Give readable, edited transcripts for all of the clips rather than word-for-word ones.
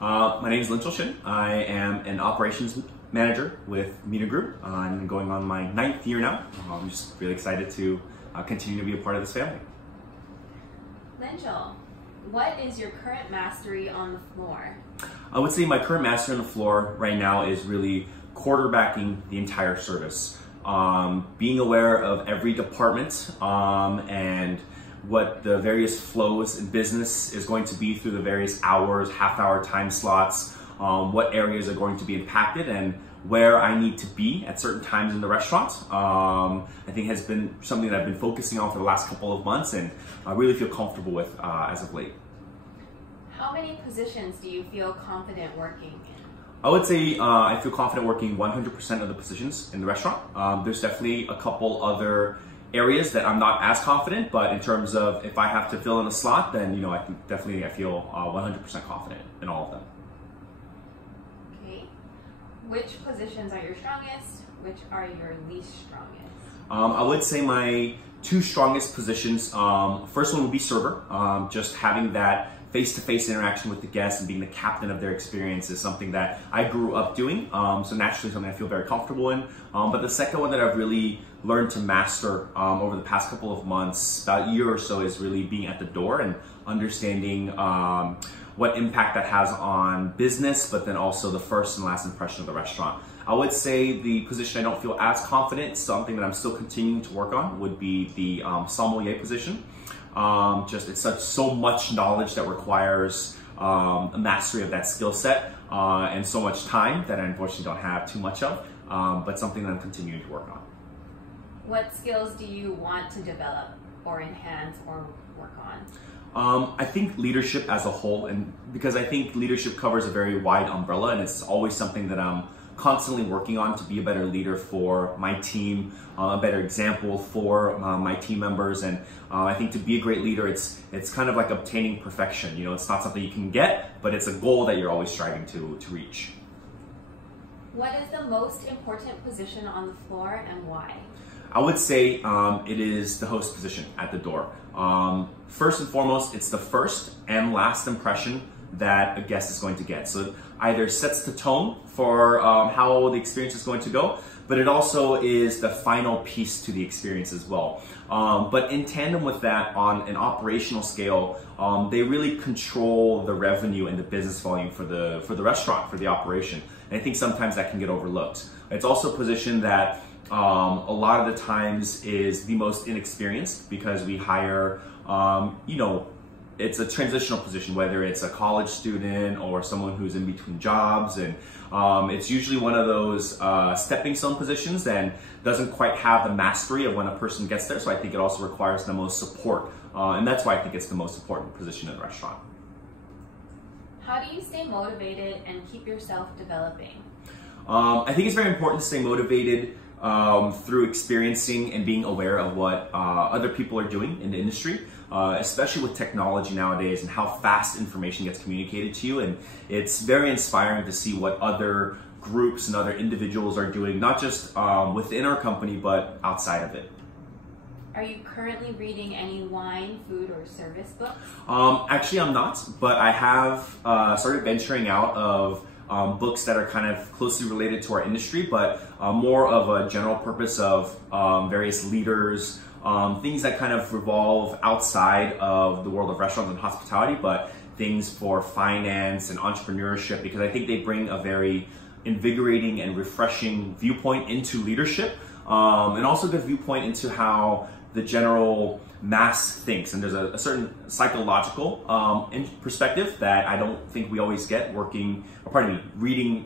My name is Lin Shin. I am an operations manager with MENA Group. I'm going on my 9th year now. I'm just really excited to continue to be a part of this family. Lenchel, what is your current mastery on the floor? I would say my current mastery on the floor right now is really quarterbacking the entire service. Being aware of every department and what the various flows in business is going to be through the various hours, half-hour time slots, what areas are going to be impacted, and where I need to be at certain times in the restaurant. I think has been something that I've been focusing on for the last couple of months and I really feel comfortable with as of late. How many positions do you feel confident working in? I would say I feel confident working 100% of the positions in the restaurant. There's definitely a couple other areas that I'm not as confident, but in terms of if I have to fill in a slot, then I think definitely I feel 100% confident in all of them. Okay. Which positions are your strongest? Which are your least strongest? I would say my two strongest positions, first one would be server. Just having that face-to-face interaction with the guests and being the captain of their experience is something that I grew up doing, so naturally something I feel very comfortable in. But the second one that I've really learned to master over the past couple of months, about a year or so, is really being at the door and understanding what impact that has on business, but then also the first and last impression of the restaurant. I would say the position I don't feel as confident, something that I'm still continuing to work on, would be the sommelier position. It's so much knowledge that requires a mastery of that skill set and so much time that I unfortunately don't have too much of, but something that I'm continuing to work on. What skills do you want to develop or enhance or work on? I think leadership as a whole, and because I think leadership covers a very wide umbrella, and it's always something that I'm constantly working on to be a better leader for my team, a better example for my team members. And I think to be a great leader, it's kind of like obtaining perfection. It's not something you can get, but it's a goal that you're always striving to reach. What is the most important position on the floor and why? I would say it is the host position at the door. First and foremost, it's the first and last impression that a guest is going to get. So it either sets the tone for how the experience is going to go, but it also is the final piece to the experience as well. But in tandem with that, on an operational scale, they really control the revenue and the business volume for the restaurant, for the operation. And I think sometimes that can get overlooked. It's also a position that a lot of the times is the most inexperienced, because we hire, it's a transitional position, whether it's a college student or someone who's in between jobs, and it's usually one of those stepping stone positions and doesn't quite have the mastery of when a person gets there. So I think it also requires the most support, and that's why I think it's the most important position in the restaurant. How do you stay motivated and keep yourself developing? I think it's very important to stay motivated through experiencing and being aware of what other people are doing in the industry, especially with technology nowadays and how fast information gets communicated to you. And it's very inspiring to see what other groups and other individuals are doing, not just within our company, but outside of it. Are you currently reading any wine, food, or service books? Actually, I'm not, but I have started venturing out of books that are kind of closely related to our industry, but more of a general purpose of various leaders, things that kind of revolve outside of the world of restaurants and hospitality, but things for finance and entrepreneurship, because I think they bring a very invigorating and refreshing viewpoint into leadership, and also a good viewpoint into how the general mass thinks. And there's a certain psychological perspective that I don't think we always get reading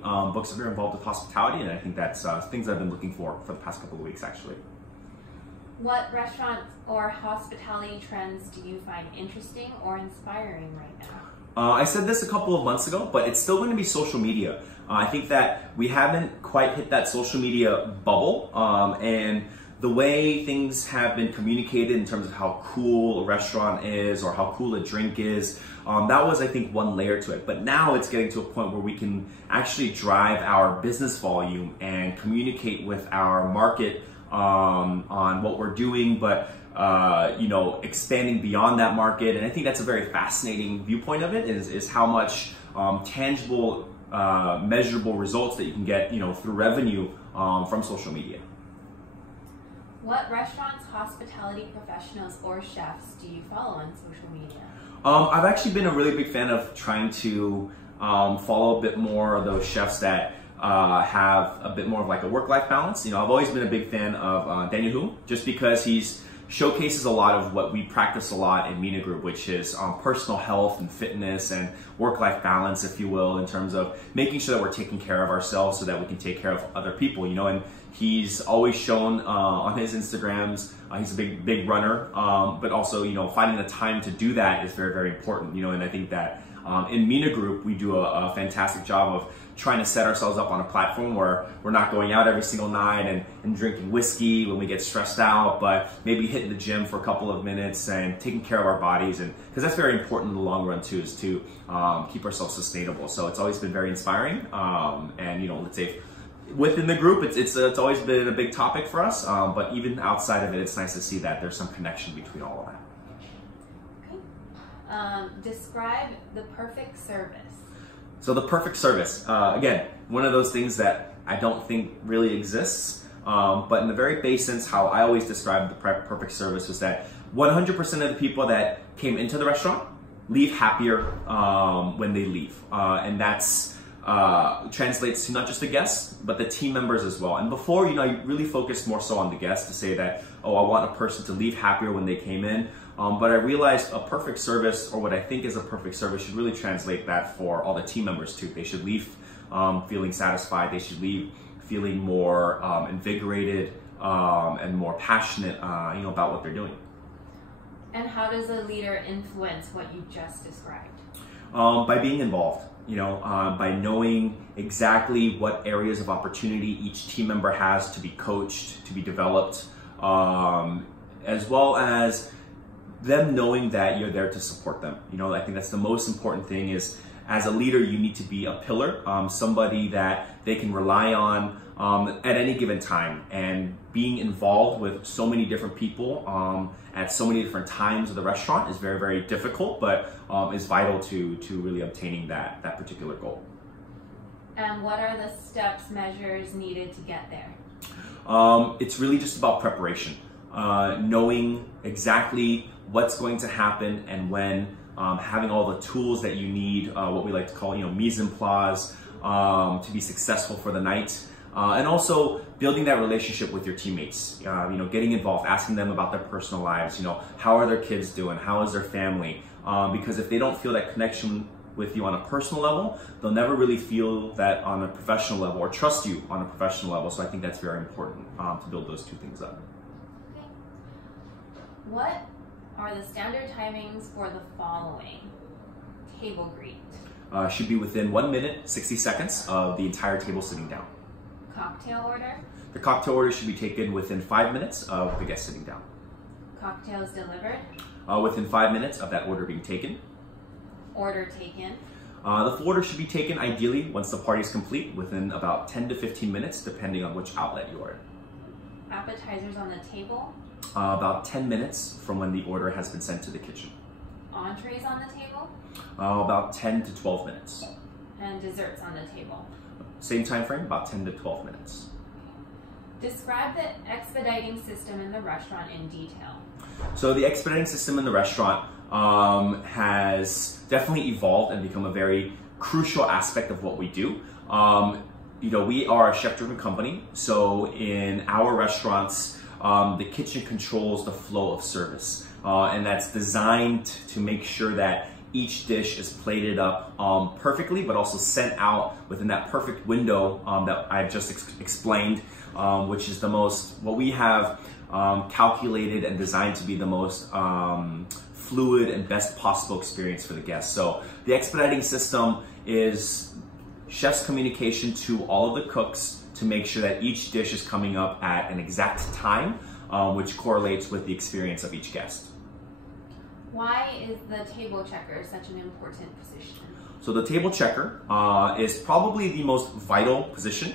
books that are involved with hospitality, and I think that's things I've been looking for the past couple of weeks, actually. What restaurant or hospitality trends do you find interesting or inspiring right now? I said this a couple of months ago, but it's still going to be social media. I think that we haven't quite hit that social media bubble, and the way things have been communicated in terms of how cool a restaurant is or how cool a drink is, that was, I think, one layer to it. But now it's getting to a point where we can actually drive our business volume and communicate with our market on what we're doing, but expanding beyond that market. And I think that's a very fascinating viewpoint of it, is how much tangible, measurable results that you can get, through revenue from social media. What restaurants, hospitality professionals, or chefs do you follow on social media? I've actually been a really big fan of trying to follow a bit more of those chefs that have a bit more of like a work-life balance. I've always been a big fan of Daniel Hu, just because he's showcases a lot of what we practice a lot in MENA Group, which is personal health and fitness and work-life balance, if you will, in terms of making sure that we're taking care of ourselves so that we can take care of other people, and he's always shown on his Instagrams, he's a big runner, but also, finding the time to do that is very, very important, and I think that in MENA Group, we do a fantastic job of trying to set ourselves up on a platform where we're not going out every single night and drinking whiskey when we get stressed out, but maybe hitting the gym for a couple of minutes and taking care of our bodies, and because that's very important in the long run too, is to keep ourselves sustainable. So it's always been very inspiring, and let's say within the group, it's always been a big topic for us, but even outside of it, it's nice to see that there's some connection between all of that. Describe the perfect service. So the perfect service, again, one of those things that I don't think really exists, but in the very base sense, how I always describe the perfect service was that 100% of the people that came into the restaurant leave happier when they leave. And that's translates to not just the guests, but the team members as well. And before, I really focused more so on the guests to say that, oh, I want a person to leave happier when they came in. But I realized a perfect service, or what I think is a perfect service, should really translate that for all the team members too. They should leave feeling satisfied. They should leave feeling more invigorated and more passionate, about what they're doing. And how does a leader influence what you just described? By being involved. By knowing exactly what areas of opportunity each team member has to be coached, to be developed, as well as them knowing that you're there to support them. I think that's the most important thing is, as a leader, you need to be a pillar, somebody that they can rely on at any given time. And being involved with so many different people at so many different times of the restaurant is very, very difficult, but is vital to really obtaining that particular goal. And what are the steps, measures needed to get there? It's really just about preparation, knowing exactly what's going to happen and when, having all the tools that you need, what we like to call, mise en place, to be successful for the night. And also building that relationship with your teammates, getting involved, asking them about their personal lives, how are their kids doing? How is their family? Because if they don't feel that connection with you on a personal level, they'll never really feel that on a professional level or trust you on a professional level. So I think that's very important to build those two things up. Okay. What are the standard timings for the following? Table greet. Should be within 1 minute, 60 seconds of the entire table sitting down. Cocktail order. The cocktail order should be taken within 5 minutes of the guest sitting down. Cocktails delivered. Within 5 minutes of that order being taken. Order taken. The full order should be taken ideally once the party is complete, within about 10 to 15 minutes, depending on which outlet you are in. Appetizers on the table. About 10 minutes from when the order has been sent to the kitchen. Entrees on the table. About 10 to 12 minutes. And desserts on the table. Same time frame, about 10 to 12 minutes. Describe the expediting system in the restaurant in detail. So the expediting system in the restaurant has definitely evolved and become a very crucial aspect of what we do. We are a chef-driven company, so in our restaurants, the kitchen controls the flow of service, and that's designed to make sure that each dish is plated up perfectly, but also sent out within that perfect window that I've just explained, which is what we have calculated and designed to be the most fluid and best possible experience for the guests. So the expediting system is chef's communication to all of the cooks to make sure that each dish is coming up at an exact time, which correlates with the experience of each guest. Why is the table checker such an important position? So the table checker is probably the most vital position.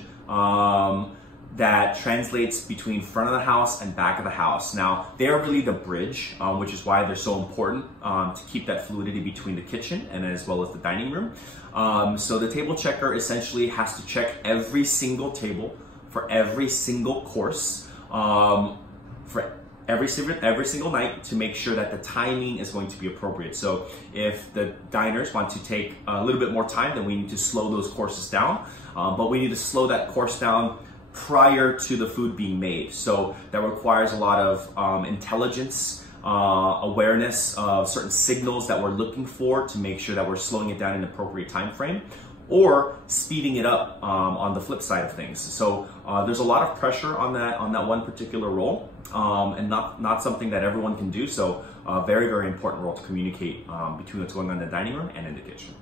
that translates between front of the house and back of the house. Now, they're really the bridge, which is why they're so important to keep that fluidity between the kitchen and as well as the dining room. So the table checker essentially has to check every single table for every single course, for every single night, to make sure that the timing is going to be appropriate. So if the diners want to take a little bit more time, then we need to slow those courses down. But we need to slow that course down prior to the food being made. So that requires a lot of intelligence, awareness of certain signals that we're looking for to make sure that we're slowing it down in an appropriate time frame, or speeding it up on the flip side of things. So there's a lot of pressure on that one particular role, and not something that everyone can do. So very, very important role to communicate between what's going on in the dining room and in the kitchen.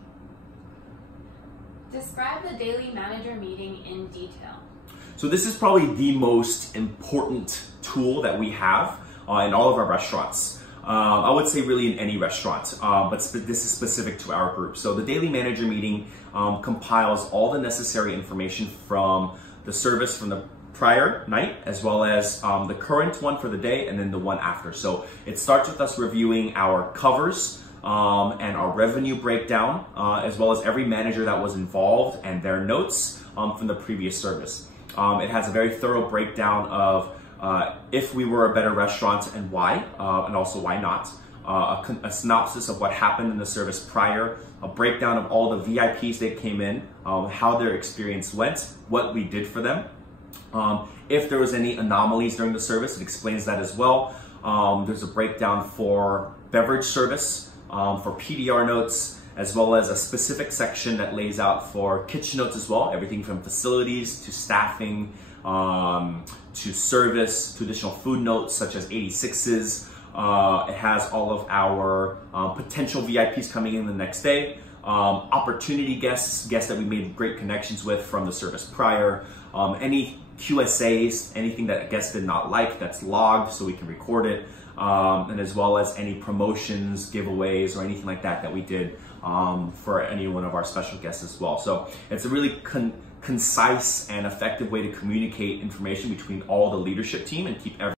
Describe the daily manager meeting in detail. So this is probably the most important tool that we have in all of our restaurants. I would say really in any restaurant, but this is specific to our group. So the daily manager meeting compiles all the necessary information from the service from the prior night, as well as the current one for the day, and then the one after. So it starts with us reviewing our covers and our revenue breakdown, as well as every manager that was involved and their notes from the previous service. It has a very thorough breakdown of if we were a better restaurant and why, and also why not. A synopsis of what happened in the service prior, a breakdown of all the VIPs that came in, how their experience went, what we did for them. If there was any anomalies during the service, it explains that as well. There's a breakdown for beverage service, for PDR notes, as well as a specific section that lays out for kitchen notes as well, everything from facilities to staffing, to service, to additional food notes such as 86s. It has all of our potential VIPs coming in the next day, opportunity guests that we made great connections with from the service prior, any QSAs, anything that a guest did not like, that's logged so we can record it, and as well as any promotions, giveaways, or anything like that we did for any one of our special guests as well. So it's a really concise and effective way to communicate information between all the leadership team and keep everyone